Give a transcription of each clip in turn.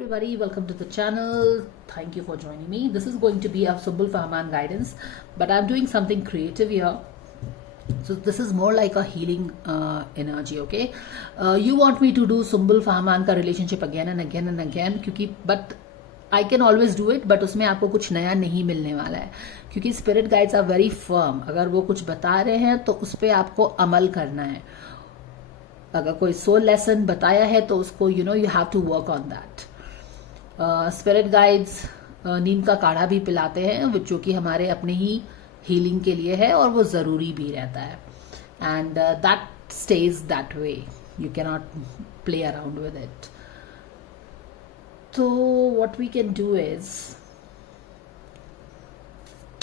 Everybody, welcome to the channel. Thank you for joining me. This is going to be a Sumbul Fahman guidance, but I'm doing something creative here. So this is more like a healing energy, okay? You want me to do Sumbul Fahman का relationship again and again and again, क्योंकि but I can always do it, but उसमें आपको कुछ नया नहीं मिलने वाला है, क्योंकि spirit guides are very firm. अगर वो कुछ बता रहे हैं तो उस पर आपको अमल करना है. अगर कोई सोल लेसन बताया है तो उसको you have to work on that. Spirit guides नीम का काढ़ा भी पिलाते हैं, जो कि हमारे अपने ही हीलिंग के लिए है और वो ज़रूरी भी रहता है. And that stage that way, you can not play around with it. तो what we can do is,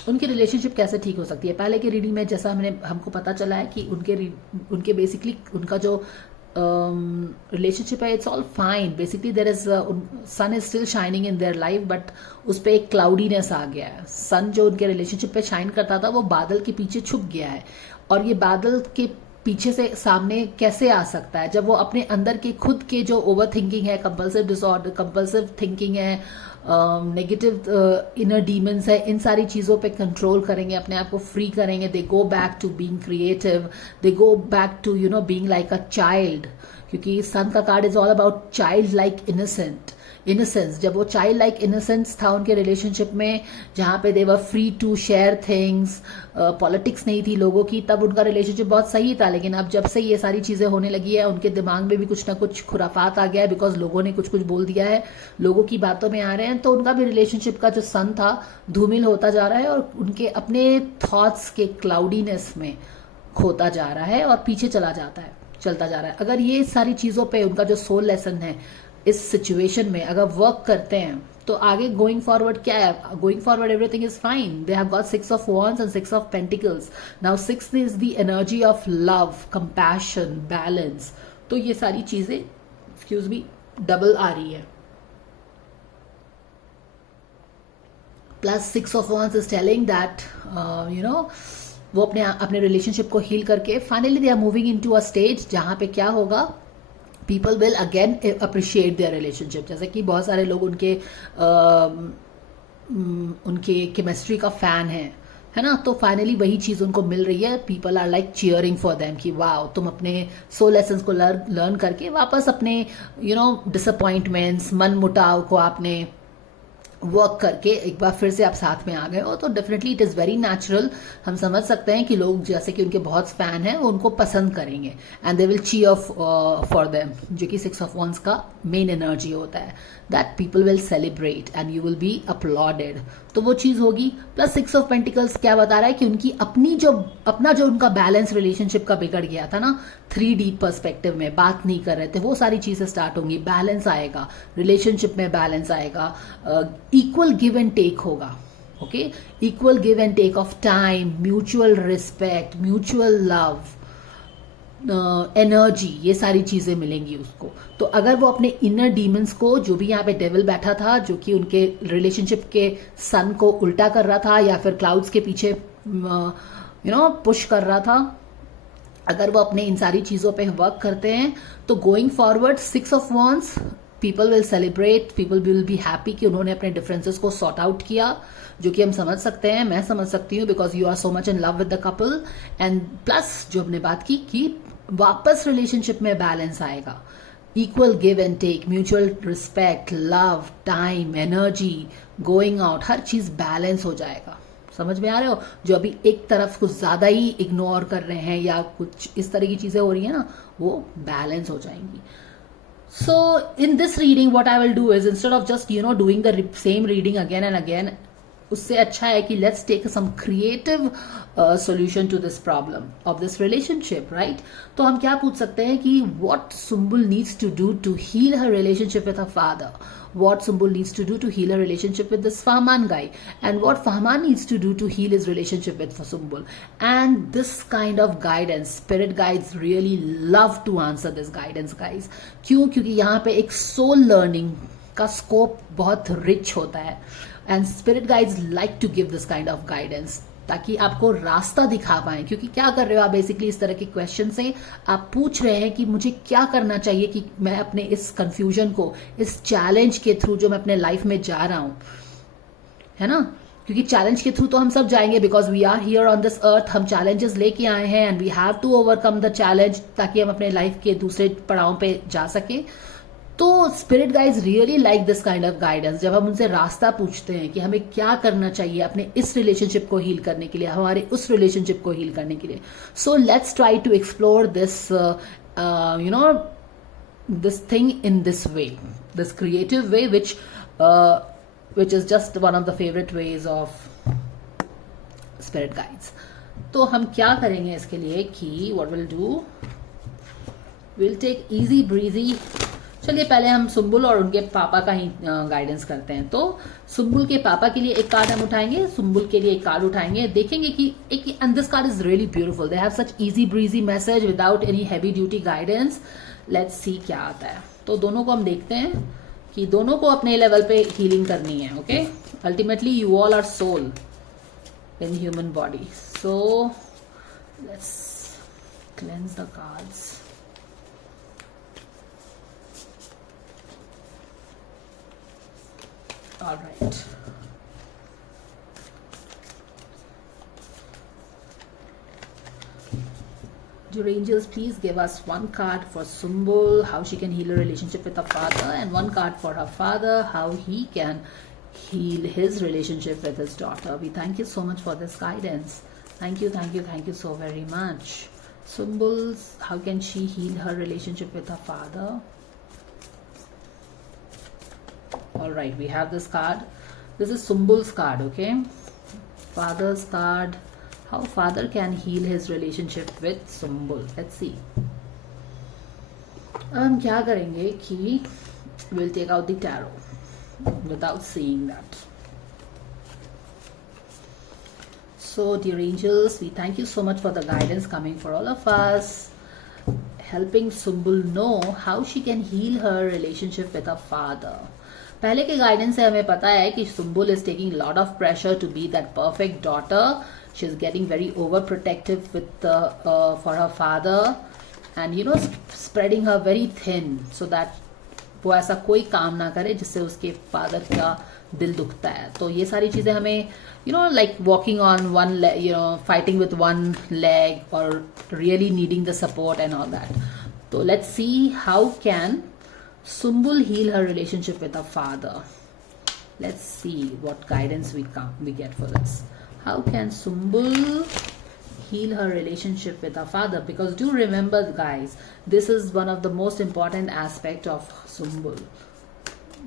उनकी रिलेशनशिप कैसे ठीक हो सकती है. पहले के रीडिंग में जैसा हमको पता चला है कि उनके बेसिकली उनका जो रिलेशनशिप है, it's all fine. Basically there is sun is still shining in their life, but उस पर एक क्लाउडीनेस आ गया है. सन जो उनके रिलेशनशिप पे शाइन करता था वो बादल के पीछे छुप गया है, और ये बादल के पीछे से सामने कैसे आ सकता है जब वो अपने अंदर के खुद के जो ओवर थिंकिंग है, कंपल्सिव डिसऑर्डर, कंपल्सिव थिंकिंग है, नेगेटिव इनर डीमंस है, इन सारी चीज़ों पे कंट्रोल करेंगे, अपने आप को फ्री करेंगे. They go back to being creative, they go back to being like a child, क्योंकि सन का card is all about child like innocence. जब वो चाइल्ड लाइक इनोसेंस था उनके रिलेशनशिप में, जहाँ पे they were free to share things, politics नहीं थी लोगों की, तब उनका रिलेशनशिप बहुत सही था. लेकिन अब जब से ये सारी चीज़ें होने लगी है, उनके दिमाग में भी कुछ ना कुछ खुराफात आ गया है, बिकॉज लोगों ने कुछ कुछ बोल दिया है, लोगों की बातों में आ रहे हैं. तो उनका भी रिलेशनशिप का जो सन था धूमिल होता जा रहा है, और उनके अपने थॉट्स के क्लाउडीनेस में खोता जा रहा है और पीछे चलता जा रहा है. अगर ये सारी चीज़ों पे उनका जो सोल लेसन है इस सिचुएशन में अगर वर्क करते हैं तो आगे गोइंग फॉरवर्ड क्या है. Going forward everything is fine. They have got 6 of Wands and 6 of Pentacles. Now 6 is the energy of love, compassion, balance. तो ये सारी चीजें एक्सक्यूज मी डबल आ रही है. Plus 6 of Wands is telling that वो अपने रिलेशनशिप को हील करके finally they are moving into a stage जहां पे क्या होगा, people will again appreciate their relationship. जैसे कि बहुत सारे लोग उनके केमिस्ट्री का फैन है ना. तो फाइनली वही चीज उनको मिल रही है. People are like cheering for them कि वाओ, तुम अपने सोल लेसन्स को लर्न करके वापस अपने डिसअपॉइंटमेंट्स, मन मुटाव को आपने वर्क करके एक बार फिर से आप साथ में आ गए हो. तो definitely it is very natural. हम समझ सकते हैं कि लोग जैसे कि उनके बहुत फैन हैं वो उनको पसंद करेंगे, and they will cheer for them, जो कि 6 of Wands का मेन एनर्जी होता है. That people will celebrate and you will be applauded. तो वो चीज़ होगी. प्लस 6 of Pentacles क्या बता रहा है कि उनकी अपना जो उनका बैलेंस रिलेशनशिप का बिगड़ गया था ना, 3D पर्सपेक्टिव में बात नहीं कर रहे थे, वो सारी चीज़ें स्टार्ट होंगी. बैलेंस आएगा रिलेशनशिप में, बैलेंस आएगा, इक्वल गिव एंड टेक होगा. Okay, equal give and take of time, mutual respect, mutual love, energy, ये सारी चीजें मिलेंगी उसको. तो अगर वो अपने इनर डीमंस को, जो भी यहाँ पे डेविल बैठा था जो कि उनके रिलेशनशिप के सन को उल्टा कर रहा था या फिर क्लाउड्स के पीछे पुश कर रहा था, अगर वो अपने इन सारी चीजों पे वर्क करते हैं तो going forward 6 of Wands, people will celebrate, people will be happy कि उन्होंने अपने डिफरेंसेस को सॉर्ट आउट किया, जो कि हम समझ सकते हैं, मैं समझ सकती हूँ, because you are so much in love with the couple. And plus जो हमने बात की कि वापस रिलेशनशिप में बैलेंस आएगा, equal give and take, mutual respect, love, time, energy, going out, हर चीज बैलेंस हो जाएगा. समझ में आ रहे हो. जो अभी एक तरफ कुछ ज्यादा ही इग्नोर कर रहे हैं या कुछ इस तरह की चीजें हो रही है ना, वो बैलेंस हो जाएंगी. So in this reading what I will do is, instead of just doing the same reading again and again, उससे अच्छा है कि let's take some creative solution to this problem of this relationship, right? तो हम क्या पूछ सकते हैं कि what Sumbul needs to do to heal her relationship with her father, what Sumbul needs to do to heal her relationship with this Fahman guy, and what Fahman needs to do to heal his relationship with Sumbul. And this kind of guidance, spirit guides really love to answer this guidance, guys. क्यों? क्योंकि यहाँ पे एक soul learning का scope बहुत rich होता है, and spirit guides like to give this kind of guidance. ताकि आपको रास्ता दिखा पाए। क्योंकि क्या कर रहे हो आप बेसिकली इस तरह के क्वेश्चन से आप पूछ रहे हैं कि मुझे क्या करना चाहिए कि मैं अपने इस कंफ्यूजन को, इस चैलेंज के थ्रू जो मैं अपने लाइफ में जा रहा हूं, है ना, क्योंकि चैलेंज के थ्रू तो हम सब जाएंगे, because we are here on this earth, हम चैलेंजेस लेके आए हैं and we have to overcome the challenge ताकि हम अपने लाइफ के दूसरे पड़ाव पे जा सके। तो spirit guides really like this kind of guidance, जब हम उनसे रास्ता पूछते हैं कि हमें क्या करना चाहिए अपने इस रिलेशनशिप को हील करने के लिए, हमारे उस रिलेशनशिप को हील करने के लिए। So let's try to explore this you know this thing in this way, this creative way, which is just one of the favorite ways of spirit guides. तो हम क्या करेंगे इसके लिए कि what we'll do, we'll take easy breezy. चलिए पहले हम सुम्बुल और उनके पापा का ही गाइडेंस करते हैं। तो सुम्बुल के पापा के लिए एक कार्ड हम उठाएंगे, सुम्बुल के लिए एक कार्ड उठाएंगे, देखेंगे कि एक, and this card is really beautiful, they have such easy breezy message without any heavy duty guidance. Let's see क्या आता है। तो दोनों को हम देखते हैं कि दोनों को अपने लेवल पे हीलिंग करनी है। Okay, ultimately you all are soul in human body. So let's cleanse the cards. All right. Dear angels, please give us one card for Sumbul, how she can heal her relationship with her father, and one card for her father, how he can heal his relationship with his daughter. We thank you so much for this guidance. Thank you, thank you, thank you so very much. Sumbul, how can she heal her relationship with her father? All right, we have this card. This is Sumbul's card, okay? Father's card. How father can heal his relationship with Sumbul. Let's see. हम क्या करेंगे कि we'll take out the tarot without seeing that. So, dear angels, we thank you so much for the guidance coming for all of us, helping Sumbul know how she can heal her relationship with her father. पहले के guidance से हमें पता है कि Sumbul is taking lot of pressure to be that perfect daughter. She is getting very overprotective with for her father and you know spreading her very thin so that वो ऐसा कोई काम ना करे जिससे उसके फादर का दिल दुखता है. तो ये सारी चीजें हमें you know like walking on one you know fighting with one leg और really needing the support and all that. तो let's see how can Sumbul heal her relationship with her father. Let's see what guidance we get for this. How can Sumbul heal her relationship with her father? Because do remember guys, this is one of the most important aspect of Sumbul,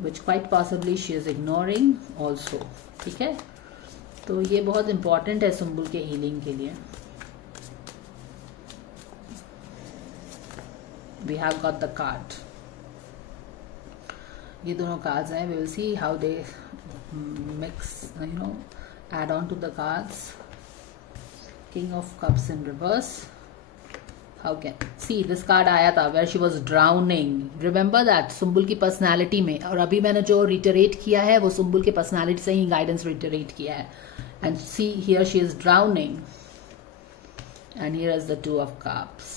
which quite possibly she is ignoring also. ठीक है, तो ये बहुत important है Sumbul के healing के लिए. We have got the card. ये दोनों कार्ड्स हैं. We will see how they mix you know add on to the cards. King of cups in reverse. How can see this card आया था where she was drowning. Remember that Sumbul की personality में, और अभी मैंने जो रिटरेट किया है वो सुम्बुल के पर्सनालिटी से ही गाइडेंस रिटरेट किया है. And see here she is drowning and here is the two of cups.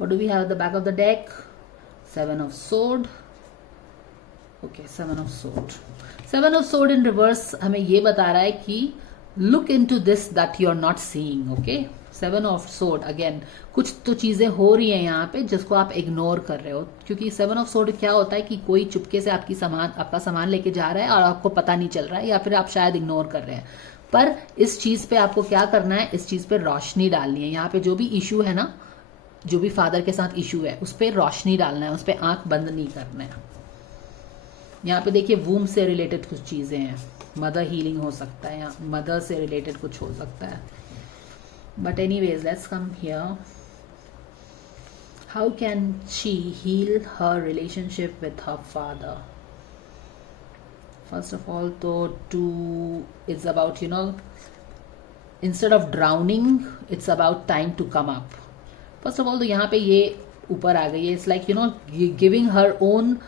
What do we have at the back of the deck? Seven of sword. Okay, Seven of sword. Seven of sword in reverse हमें ये बता रहा है कि look into this that you are not seeing. Okay, Seven of sword again, कुछ तो चीजें हो रही हैं यहाँ पे जिसको आप इग्नोर कर रहे हो. क्योंकि Seven of sword क्या होता है कि कोई चुपके से आपका सामान लेके जा रहा है और आपको पता नहीं चल रहा है, या फिर आप शायद इग्नोर कर रहे हैं. पर इस चीज पे आपको क्या करना है, इस चीज पे रोशनी डालनी है. यहाँ पे जो भी इशू है ना, जो भी फादर के साथ इशू है उस पर रोशनी डालना है, उस पर आंख बंद नहीं करना है. यहाँ पे देखिए वूम से रिलेटेड कुछ चीजें हैं, मदर हीलिंग हो सकता है या मदर से रिलेटेड कुछ हो सकता है. But anyways let's come here. How can she heal her relationship with her father? First of all तो to it's about you know instead of drowning it's about time to come up. First of all तो यहाँ पे ये ऊपर आ गई है. It's like you know giving her own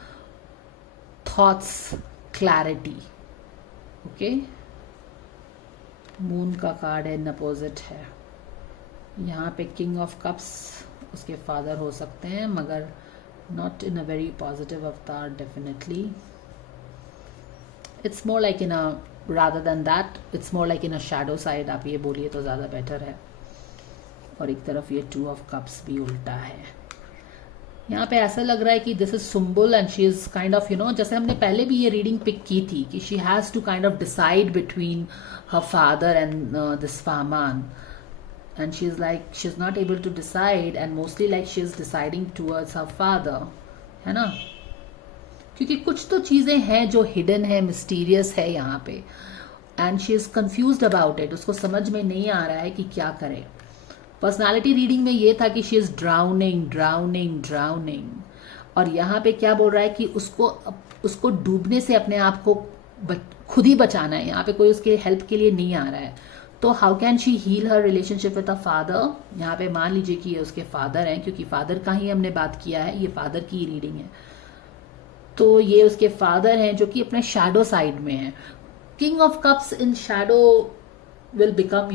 thoughts clarity. Okay, moon का कार्ड इन अपोजिट है। यहाँ पे किंग ऑफ कप्स उसके फादर हो सकते हैं, मगर not in a very positive अवतार definitely. It's more like in a rather than that it's more like in a shadow side, आप ये बोलिए तो ज़्यादा बेटर है। और एक तरफ ये टू ऑफ कप्स भी उल्टा है। यहाँ पे ऐसा लग रहा है कि this is Sumbul and she is kind of जैसे हमने पहले भी ये रीडिंग पिक की थी कि she has to kind of decide between her father and this Fahmaan, and she's not able to decide, and mostly like she's deciding towards her father, है ना, क्योंकि कुछ तो चीजें हैं जो हिडन है, मिस्टीरियस है यहाँ पे, and she is confused about it. उसको समझ में नहीं आ रहा है कि क्या करे। पर्सनालिटी रीडिंग में ये था कि she is drowning drowning drowning, और यहाँ पे क्या बोल रहा है कि उसको डूबने से अपने आप को खुद ही बचाना है। यहाँ पे कोई उसके हेल्प के लिए नहीं आ रहा है। तो how can she heal her relationship with a father? यहाँ पे मान लीजिए कि ये उसके फादर हैं, क्योंकि फादर का ही हमने बात किया है, ये फादर की रीडिंग है। तो ये उसके फादर हैं जो कि अपने शैडो साइड में है। King of cups in Shadow will become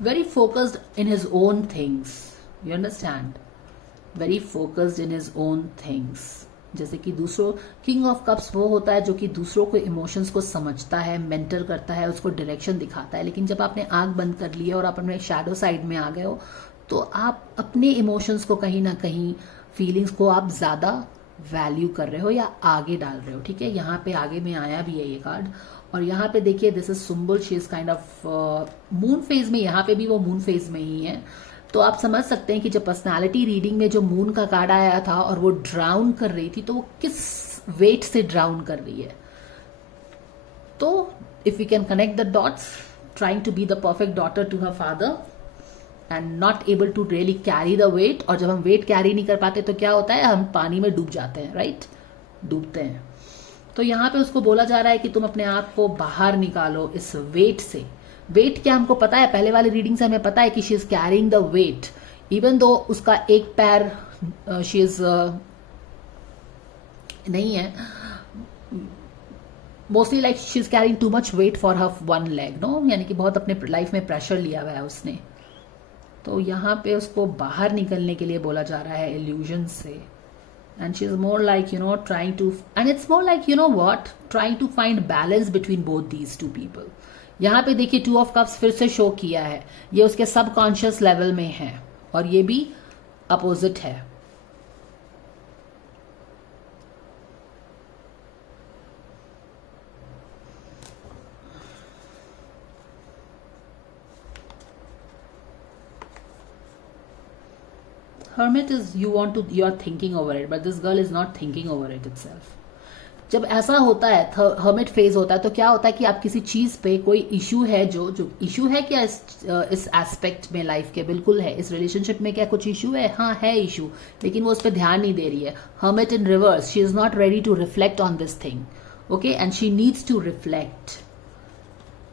very focused in his own things, you understand, very focused in his own things। जैसे कि दूसरों, किंग ऑफ कप्स वो होता है जो कि दूसरों को इमोशंस को समझता है, मेंटर करता है, उसको डायरेक्शन दिखाता है। लेकिन जब आपने आंख बंद कर ली है और आप अपने शैडो साइड में आ गए हो, तो आप अपने इमोशंस को कहीं ना कहीं, फीलिंग्स को आप ज्यादा वैल्यू कर रहे हो या आगे डाल रहे हो। ठीक है, यहाँ पे आगे में आया भी है ये कार्ड। और यहाँ पे देखिए this is Sumbul, she is kind of moon phase में, यहाँ पे भी वो मून फेज में ही है। तो आप समझ सकते हैं कि जब पर्सनालिटी रीडिंग में जो मून का कार्ड आया था और वो ड्राउन कर रही थी, तो वो किस वेट से ड्राउन कर रही है। तो if you can connect the dots, trying to be the perfect daughter to her father and not able to really carry the weight. और जब हम वेट कैरी नहीं कर पाते तो क्या होता है, हम पानी में डूब जाते हैं, राइट, डूबते हैं। तो यहाँ पे उसको बोला जा रहा है कि तुम अपने आप को बाहर निकालो इस वेट से। वेट क्या हमको पता है, पहले वाली रीडिंग से हमें पता है कि she is carrying the weight, even though उसका एक पैर शी इज नहीं है, mostly like she is carrying too much weight for her one leg, no, यानी कि बहुत अपने लाइफ में प्रेशर लिया हुआ है उसने। तो यहाँ पे उसको बाहर निकलने के लिए बोला जा रहा है इल्यूजन से। And she's more like, trying to, and it's more like, what? Trying to find balance between both these two people. यहाँ पे देखिए टू ऑफ कप्स फिर से शो किया है, ये उसके सबकॉन्शियस लेवल में है और ये भी अपोजिट है। Hermit is you are thinking over it, but this girl is not thinking over it itself. जब ऐसा होता है, हर्मिट फेज होता है, तो क्या होता है कि आप किसी चीज पे कोई इशू है, जो इशू है क्या इस एस्पेक्ट में लाइफ के, बिल्कुल है। इस रिलेशनशिप में क्या कुछ इशू है? हाँ है इशू, लेकिन वो उस पर ध्यान नहीं दे रही है। Hermit in reverse, she is not ready to reflect on this thing, okay, and she needs to reflect.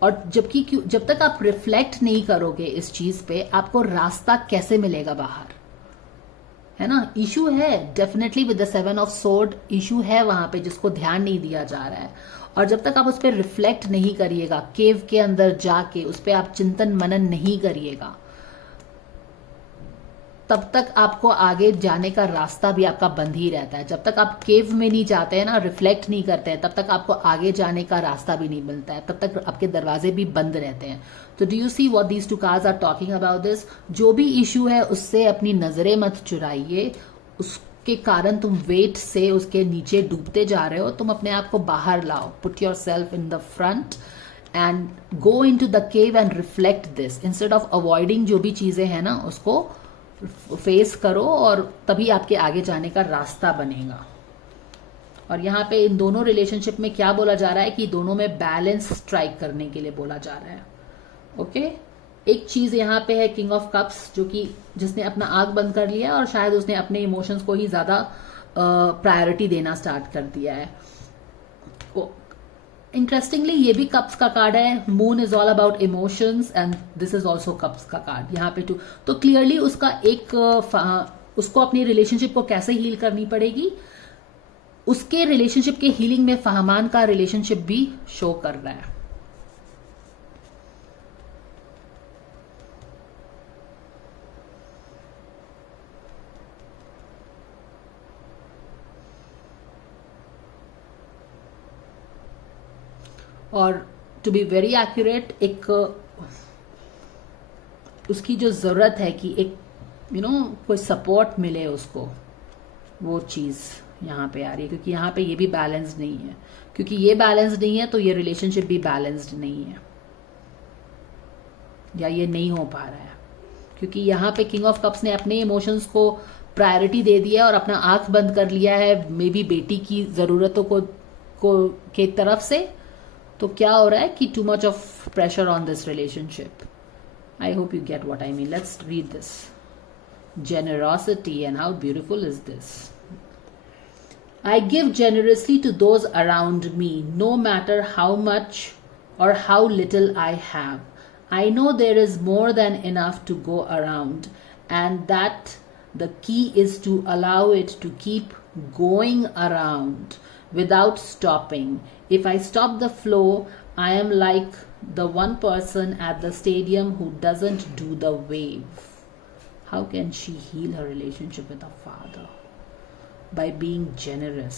और जब तक आप रिफ्लेक्ट नहीं करोगे इस चीज पे, आपको रास्ता कैसे मिलेगा बाहर, है ना। इशू है definitely with the 7 of sword, issue है वहां पे जिसको ध्यान नहीं दिया जा रहा है। और जब तक आप उस पर रिफ्लेक्ट नहीं करिएगा, केव के अंदर जाके उस पर आप चिंतन मनन नहीं करिएगा, तब तक आपको आगे जाने का रास्ता भी आपका बंद ही रहता है। जब तक आप केव में नहीं जाते हैं ना, रिफ्लेक्ट नहीं करते हैं, तब तक आपको आगे जाने का रास्ता भी नहीं मिलता है, तब तक आपके दरवाजे भी बंद रहते हैं। तो do you see what these two cards are talking about this? जो भी इशू है उससे अपनी नजरें मत चुराइए, उसके कारण तुम वेट से उसके नीचे डूबते जा रहे हो, तुम अपने आप को बाहर लाओ, put yourself in the front and go into the cave and reflect this instead of avoiding. जो भी चीजें हैं ना उसको फेस करो और तभी आपके आगे जाने का रास्ता बनेगा। और यहाँ पे इन दोनों रिलेशनशिप में क्या बोला जा रहा है कि दोनों में बैलेंस स्ट्राइक करने के लिए बोला जा रहा है, ओके। एक चीज यहाँ पे है किंग ऑफ कप्स, जो कि जिसने अपना आंख बंद कर लिया और शायद उसने अपने इमोशंस को ही ज्यादा प्रायोरिटी देना स्टार्ट कर दिया है। इंटरेस्टिंगली ये भी कप्स का कार्ड है, moon is all about emotions and this is also cups का कार्ड यहाँ पे टू। तो क्लियरली उसका उसको अपनी रिलेशनशिप को कैसे हील करनी पड़ेगी, उसके रिलेशनशिप के हीलिंग में फहमान का रिलेशनशिप भी शो कर रहा है। और टू बी वेरी एक्यूरेट, एक उसकी जो जरूरत है कि एक कोई सपोर्ट मिले उसको, वो चीज यहाँ पे आ रही है, क्योंकि यहाँ पे ये भी बैलेंस्ड नहीं है। क्योंकि ये बैलेंस्ड नहीं है तो ये रिलेशनशिप भी बैलेंस्ड नहीं है, या ये नहीं हो पा रहा है। क्योंकि यहाँ पे किंग ऑफ कप्स ने अपने इमोशंस को प्रायोरिटी दे दिया है और अपना आंख बंद कर लिया है मे बी बेटी की जरूरतों को के तरफ से। तो क्या हो रहा है कि too much of pressure on this relationship. I hope you get what I mean. Let's read this. Generosity, and how beautiful is this? I give generously to those around me, no matter how much or how little I have. I know there is more than enough to go around, and that the key is to allow it to keep going around without stopping. If I stop the flow, I am like the one person at the stadium who doesn't do the wave. How can she heal her relationship with her father? By being generous.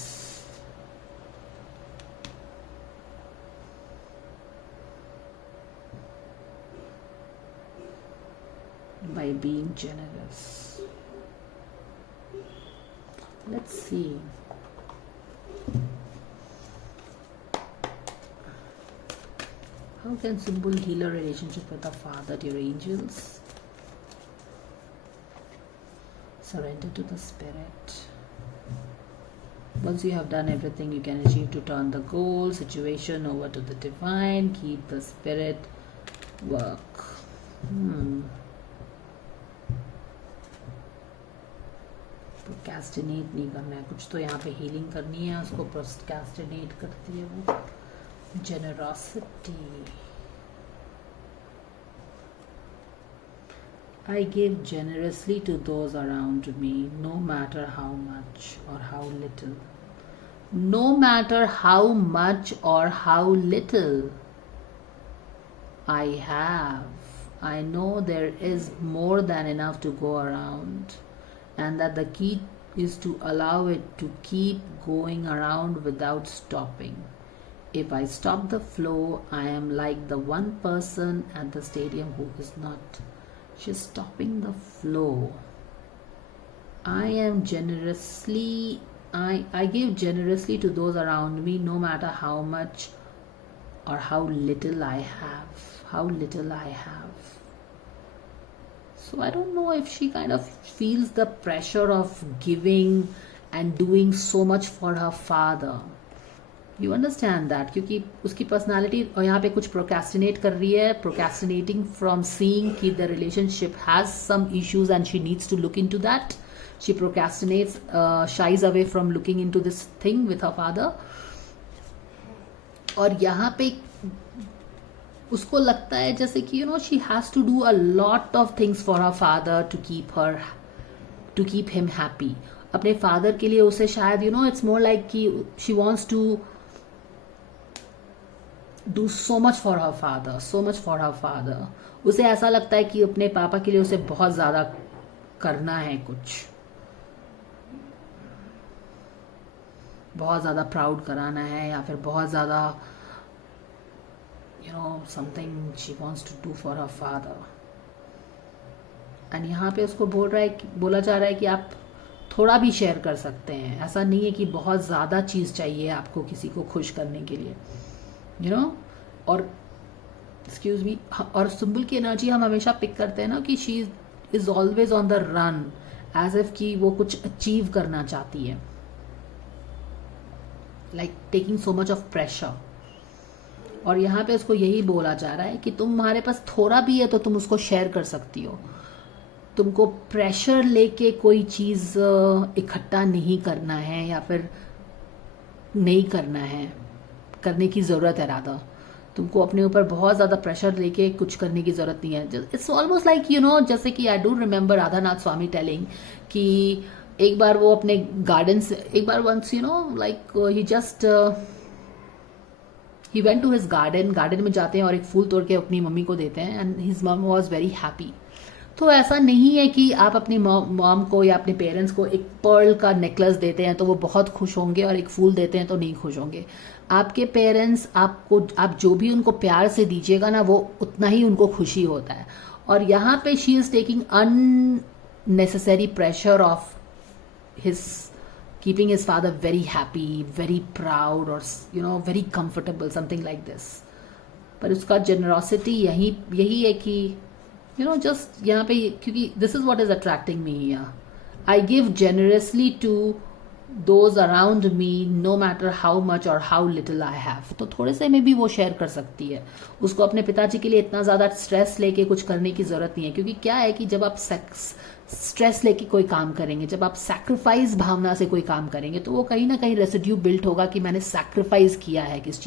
By being generous. Let's see. How can Sumbul heal her relationship with her father, dear angels? Surrender to the spirit. Once you have done everything you can achieve to turn the goal, situation over to the divine, keep the spirit work. Procrastinate नहीं करना है, कुछ तो यहाँ पे healing करनी है, उसको प्रोक्रेस्टिनेट करती है वो। Generosity. I give generously to those around me, no matter how much or how little. No matter how much or how little I have, I know there is more than enough to go around, and that the key is to allow it to keep going around without stopping. If I stop the flow, I am like the one person at the stadium who is not. She's stopping the flow. I give generously to those around me, no matter how much or how little I have. So I don't know if she kind of feels the pressure of giving and doing so much for her father. You understand that? क्योंकि उसकी personality और यहाँ पे कुछ procrastinate कर रही है, procrastinating from seeing कि the relationship has some issues and she needs to look into that. She procrastinates, shies away from looking into this thing with her father. और यहाँ पे उसको लगता है जैसे कि she has to do a lot of things for her father to keep him happy. अपने father के लिए उसे शायद इट्स मोर लाइक कि she wants to do so much for her father. उसे ऐसा लगता है कि अपने पापा के लिए उसे बहुत ज्यादा करना है, कुछ बहुत ज्यादा प्राउड कराना है, या फिर बहुत ज्यादा something she wants to do for her father. And यहाँ पे उसको बोला जा रहा है कि आप थोड़ा भी शेयर कर सकते हैं. ऐसा नहीं है कि बहुत ज्यादा चीज चाहिए आपको किसी को खुश करने के लिए, और एक्सक्यूज मी. और सुंबुल की एनर्जी हम हमेशा पिक करते हैं ना कि she is always on the run, as if कि वो कुछ अचीव करना चाहती है, like taking so much of pressure. और यहाँ पे उसको यही बोला जा रहा है कि तुम्हारे पास थोड़ा भी है तो तुम उसको शेयर कर सकती हो. तुमको प्रेशर लेके कोई चीज इकट्ठा नहीं करना है, या फिर नहीं करना है, करने की जरूरत है. राधा तुमको अपने ऊपर बहुत ज्यादा प्रेशर लेके कुछ करने की जरूरत नहीं है. इट्स ऑलमोस्ट लाइक जैसे कि I do remember Radha Nath Swami telling कि एक बार वो अपने गार्डन से, एक बार once you know like he just he went to his garden, garden में जाते हैं और एक फूल तोड़ के अपनी मम्मी को देते हैं एंड हिज मम वॉज वेरी हैप्पी। तो ऐसा नहीं है कि आप अपनी मॉम को या अपने पेरेंट्स को एक पर्ल का नेकलेस देते हैं तो वो बहुत खुश होंगे और एक फूल देते हैं तो नहीं खुश होंगे। आपके पेरेंट्स आपको, आप जो भी उनको प्यार से दीजिएगा ना, वो उतना ही उनको खुशी होता है। और यहाँ पे she is taking unnecessary pressure of his keeping his father very happy, very proud, or you know very comfortable, something like this। पर उसका generosity यही है कि you know just यहाँ पे, क्योंकि this is what is attracting me here। I give generously to those around me no matter how much or how little I have। तो थोड़े से में भी वो शेयर कर सकती है। उसको अपने पिताजी के लिए इतना ज़्यादा स्ट्रेस लेके कुछ करने की ज़रूरत नहीं है, क्योंकि क्या है कि जब आप स्ट्रेस लेके कोई काम करेंगे, जब आप सैक्रिफाइस भावना से कोई काम करेंगे, तो वो कहीं ना कहीं रेसिड्यू बिल्ट होगा कि मैंने सैक्रिफाइस किया है किस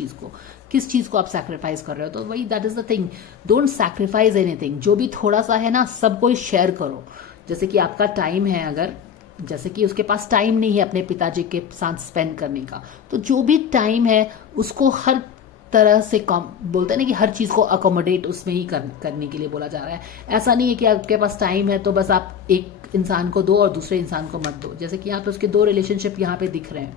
चीज़ को आप सैक्रिफाइस कर रहे हो। तो वही that is the thing, don't sacrifice anything. जो भी थोड़ा सा है ना, सब कोई शेयर करो। जैसे कि आपका टाइम है, अगर जैसे कि उसके पास टाइम नहीं है अपने पिताजी के साथ स्पेंड करने का, तो जो भी टाइम है उसको हर तरह से बोलते हैं ना कि हर चीज़ को अकोमोडेट उसमें ही करने के लिए बोला जा रहा है। ऐसा नहीं है कि आपके पास टाइम है तो बस आप एक इंसान को दो और दूसरे इंसान को मत दो। जैसे कि यहाँ पे उसके दो रिलेशनशिप यहाँ पे दिख रहे हैं।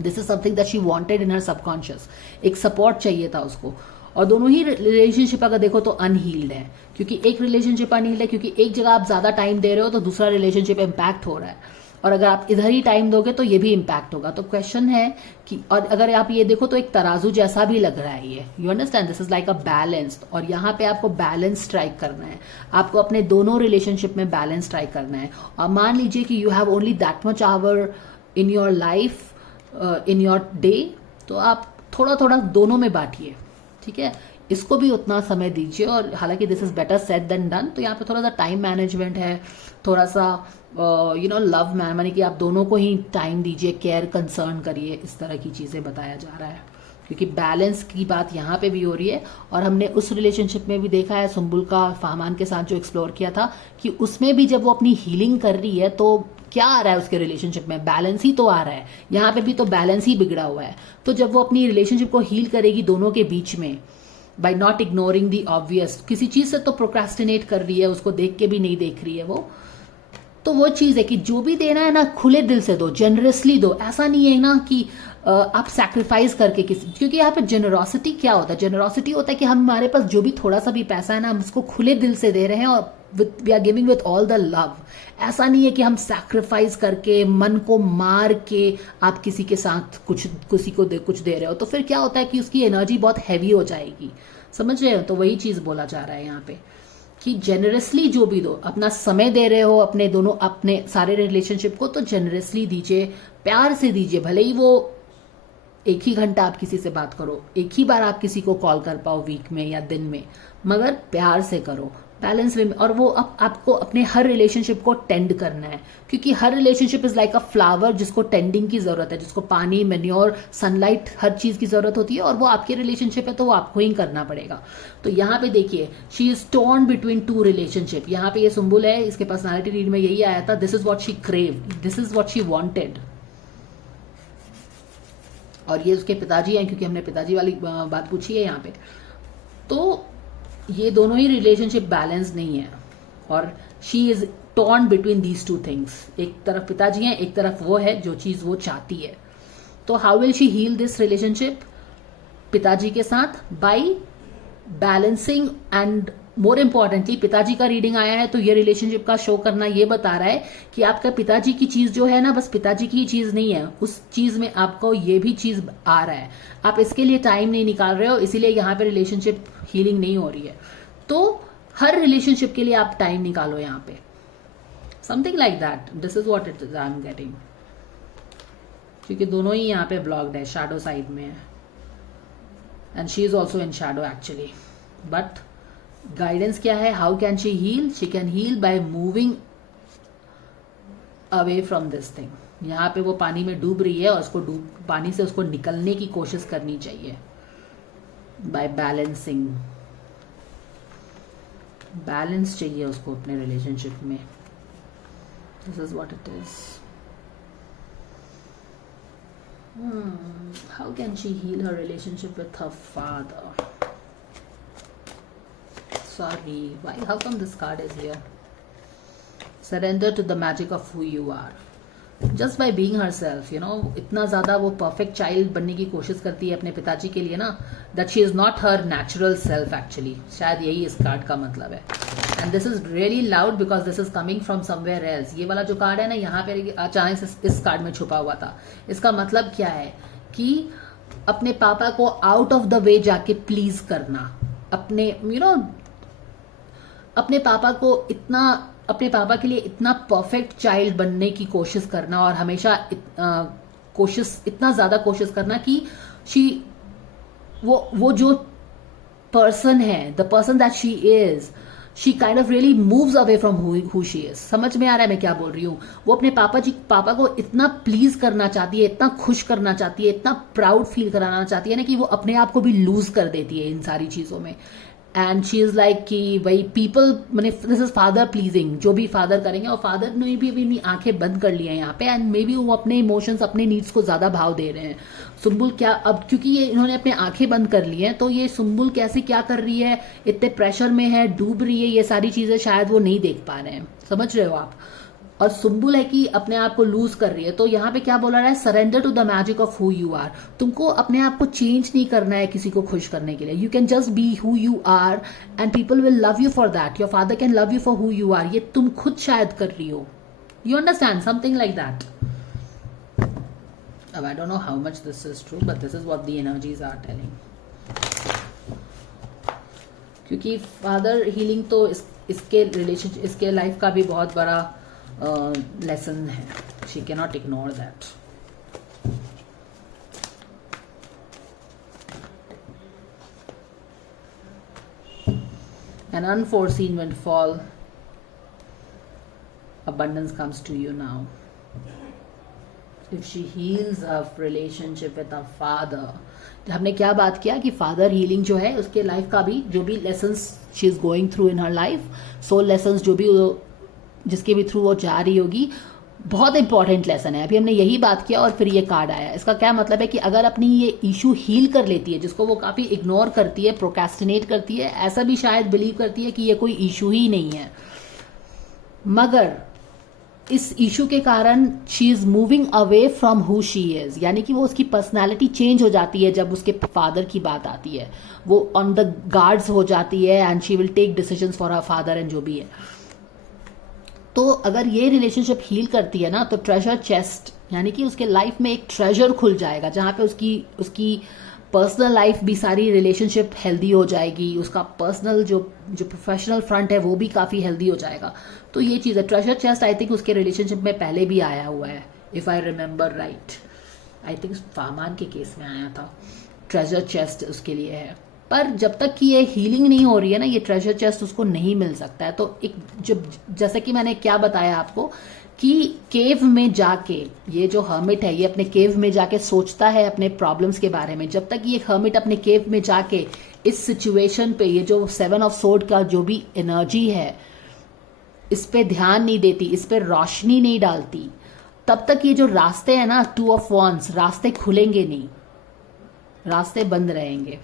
This is something that she wanted in her subconscious. एक सपोर्ट चाहिए था उसको, और दोनों ही रिलेशनशिप अगर देखो तो अनहील्ड है, क्योंकि एक रिलेशनशिप अनहील्ड है क्योंकि एक जगह आप ज्यादा टाइम दे रहे हो तो दूसरा रिलेशनशिप इम्पैक्ट हो रहा है, और अगर आप इधर ही टाइम दोगे तो ये भी इम्पैक्ट होगा। तो क्वेश्चन है कि, और अगर आप ये देखो तो एक तराजू जैसा भी लग रहा है ये, you understand, this is like a balance. और यहाँ पे आपको बैलेंस स्ट्राइक करना है, आपको अपने दोनों रिलेशनशिप में बैलेंस स्ट्राइक करना है। और मान लीजिए कि you have only that much hour in your life, in your day, तो आप थोड़ा थोड़ा दोनों में बांटिए, ठीक है, इसको भी उतना समय दीजिए। और हालांकि this is better set than done, तो यहाँ पे थोड़ा सा टाइम मैनेजमेंट है, थोड़ा सा यू नो लव माने कि आप दोनों को ही टाइम दीजिए, केयर कंसर्न करिए, इस तरह की चीज़ें बताया जा रहा है। क्योंकि बैलेंस की बात यहाँ पे भी हो रही है, और हमने उस रिलेशनशिप में भी देखा है सुम्बुल का फहमान के साथ जो एक्सप्लोर किया था, कि उसमें भी जब वो अपनी हीलिंग कर रही है तो क्या आ रहा है उसके रिलेशनशिप में, बैलेंस ही तो आ रहा है। यहाँ पे भी तो बैलेंस ही बिगड़ा हुआ है। तो जब वो अपनी रिलेशनशिप को हील करेगी दोनों के बीच में, by not ignoring the obvious, किसी चीज से तो प्रोक्रेस्टिनेट कर रही है, उसको देख के भी नहीं देख रही है वो, तो वो चीज है कि जो भी देना है ना खुले दिल से दो, जेनरसली दो। ऐसा नहीं है ना कि आप सैक्रिफाइस करके किसी, क्योंकि यहाँ पे जेनरोसिटी क्या होता है, जेनरोसिटी होता है कि हमारे पास जो भी थोड़ा सा भी पैसा है ना, हम उसको खुले दिल से दे रहे हैं और we are giving with all the love. ऐसा नहीं है कि हम सैक्रिफाइस करके, मन को मार के आप किसी के साथ किसी को कुछ दे रहे हो, तो फिर क्या होता है कि उसकी एनर्जी बहुत हैवी हो जाएगी, समझ रहे हो। तो वही चीज बोला जा रहा है यहाँ पे कि जेनरसली जो भी दो, अपना समय दे रहे हो अपने दोनों, अपने सारे रिलेशनशिप को, तो जेनरसली दीजिए, प्यार से दीजिए। भले ही वो एक ही घंटा आप किसी से बात करो, एक ही बार आप किसी को कॉल कर पाओ वीक में या दिन में, मगर प्यार से करो, बैलेंस वे में। और वो आपको अपने हर रिलेशनशिप को टेंड करना है, क्योंकि हर relationship is like a flower जिसको टेंडिंग की जरूरत है, जिसको पानी, मेन्योर, सनलाइट, हर चीज की जरूरत होती है। और वो आपके रिलेशनशिप है तो वो आपको ही करना पड़ेगा। तो यहाँ पे देखिए, she is torn between two relationship. यहाँ पे ये सुम्बुल है, इसके पर्सनालिटी रीड में यही आया था, this is what she crave, this is what she wanted. और ये उसके पिताजी हैं, क्योंकि हमने पिताजी वाली बात पूछी है यहाँ पे। तो ये दोनों ही रिलेशनशिप बैलेंस नहीं है, और she is torn between these two things. एक तरफ पिताजी हैं, एक तरफ वो है जो चीज वो चाहती है। तो how will she heal this relationship पिताजी के साथ? By balancing, and more importantly पिताजी का रीडिंग आया है तो ये रिलेशनशिप का शो करना ये बता रहा है कि आपका पिताजी की चीज जो है ना, बस पिताजी की ही चीज नहीं है, उस चीज में आपको ये भी चीज आ रहा है, आप इसके लिए टाइम नहीं निकाल रहे हो, इसीलिए यहाँ पे रिलेशनशिप हीलिंग नहीं हो रही है। तो हर रिलेशनशिप के लिए आप टाइम निकालो यहाँ पे, something like that, this is what it is I am getting. क्योंकि दोनों ही यहाँ पे ब्लॉक्ड है, शैडो साइड में है, and she is also in shadow actually. But guidance क्या है? How can she heal? She can heal by moving away from this thing. यहाँ पे वो पानी में डूब रही है और उसको पानी से उसको निकलने की कोशिश करनी चाहिए बाय बैलेंसिंग। बैलेंस चाहिए उसको अपने रिलेशनशिप में। This is what it is. How can she heal her relationship with her father? Sorry, why? How come this card is here? Surrender to the magic of who you are. Just by being herself, you know, इतना ज़्यादा वो perfect child बनने की कोशिश करती है अपने पिताजी के लिए ना, that she is not her natural self actually. शायद यही इस कार्ड का मतलब है. And this is really loud because this is coming from somewhere else. ये वाला जो कार्ड है ना, यहाँ पे अचानक से इस कार्ड में छुपा हुआ था. इसका मतलब क्या है कि अपने पापा को आउट ऑफ द वे जाके प्लीज करना, अपने अपने पापा को अपने पापा के लिए इतना परफेक्ट चाइल्ड बनने की कोशिश करना और हमेशा इतना ज्यादा कोशिश करना कि वो जो पर्सन है, the person that she is, she kind of really moves away from who she is. समझ में आ रहा है मैं क्या बोल रही हूँ? वो अपने पापा को इतना प्लीज करना चाहती है, इतना खुश करना चाहती है, इतना प्राउड फील कराना चाहती है ना कि वो अपने आप को भी लूज कर देती है इन सारी चीजों में. एंड शी इज लाइक कि वही पीपल, मैंने दिस इज फादर प्लीजिंग, जो भी फादर करेंगे. और फादर ने भी अपनी आंखें बंद कर ली हैं यहाँ पे, एंड मे बी वो अपने इमोशंस, अपने नीड्स को ज्यादा भाव दे रहे हैं. सुम्बुल क्या अब, क्योंकि ये इन्होंने अपने आंखें बंद कर ली हैं, तो ये सुम्बुल कैसे क्या कर रही है, इतने प्रेशर में है, डूब रही है, ये सारी चीजें शायद वो नहीं देख पा रहे हैं. समझ रहे हो आप? और सुम्बुल है कि अपने आप को लूज कर रही है. तो यहाँ पे क्या बोला रहा है? Surrender to the magic of who you are. तुमको अपने आप को चेंज नहीं करना है किसी को खुश करने के लिए. You can just be who you are and people will love you for that. Your father can love you for who you are. ये तुम खुद शायद कर रही हो. You understand? Something like that. अब I don't know how much this is true, but this is what the energies are telling. क्योंकि father healing तो इसके रिलेशन, इसके लाइफ का भी बहुत बड़ा lesson है. She cannot ignore that. An unforeseen windfall, abundance comes to you now. If she heals her relationship with her father, हमने क्या बात किया कि फादर हीलिंग जो है उसके लाइफ का भी, जो भी lessons she is going through in her life, soul lessons जो भी जिसके भी थ्रू वो जा रही होगी, बहुत इंपॉर्टेंट लेसन है. अभी हमने यही बात किया और फिर ये कार्ड आया. इसका क्या मतलब है कि अगर अपनी ये इशू हील कर लेती है, जिसको वो काफी इग्नोर करती है, प्रोक्रेस्टिनेट करती है, ऐसा भी शायद बिलीव करती है कि ये कोई इशू ही नहीं है, मगर इस इशू के कारण she is moving away from who she is. यानी कि वो, उसकी पर्सनैलिटी चेंज हो जाती है जब उसके फादर की बात आती है. वो ऑन द गार्ड्स हो जाती है and she will take decisions for her father and जो भी है. तो अगर ये रिलेशनशिप हील करती है ना, तो ट्रेजर चेस्ट, यानी कि उसके लाइफ में एक ट्रेजर खुल जाएगा जहां पे उसकी पर्सनल लाइफ भी, सारी रिलेशनशिप हेल्दी हो जाएगी. उसका पर्सनल जो प्रोफेशनल फ्रंट है वो भी काफी हेल्दी हो जाएगा. तो ये चीज है. ट्रेजर चेस्ट आई थिंक उसके रिलेशनशिप में पहले भी आया हुआ है, if I remember right. I think Fahmaan के केस में आया था. ट्रेजर चेस्ट उसके लिए है. पर जब तक कि ये हीलिंग नहीं हो रही है ना, ये ट्रेजर चेस्ट उसको नहीं मिल सकता है. तो एक जैसे कि मैंने क्या बताया आपको कि केव में जाके, ये जो हर्मिट है ये अपने केव में जाके सोचता है अपने प्रॉब्लम्स के बारे में. जब तक ये हर्मिट अपने केव में जाके इस सिचुएशन पे, ये जो 7 ऑफ सोर्ड का जो भी एनर्जी है, इस पे ध्यान नहीं देती, इस पे रोशनी नहीं डालती, तब तक ये जो रास्ते हैं ना, 2 ऑफ वॉन्ड्स, रास्ते खुलेंगे नहीं, रास्ते बंद रहेंगे.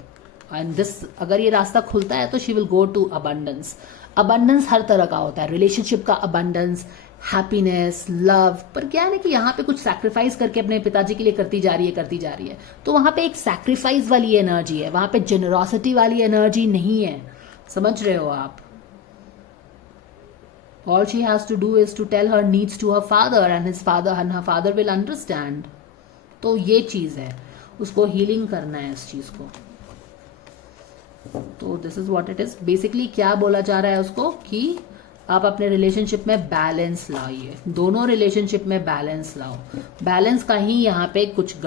एंड दिस, अगर ये रास्ता खुलता है तो she will go to abundance. Abundance हर तरह का होता है, रिलेशनशिप का अबंडेंस, हैप्पीनेस, लव. पर क्या है ना कि यहाँ पे कुछ सैक्रिफाइस करके अपने पिताजी के लिए करती जा रही है. तो वहां पे एक सैक्रिफाइस वाली एनर्जी है, वहां पे जेनरोसिटी वाली एनर्जी नहीं है. समझ रहे हो आप? All she has to do is to tell her needs to her father and her father will understand. तो ये चीज है, उसको हीलिंग करना है इस चीज को. तो this is what it is. Basically क्या बोला जा रहा है उसको कि आप अपने रिलेशनशिप में बैलेंस लाइए, दोनों रिलेशनशिप में बैलेंस लाओ. बैलेंस का ही यहाँ पे कुछ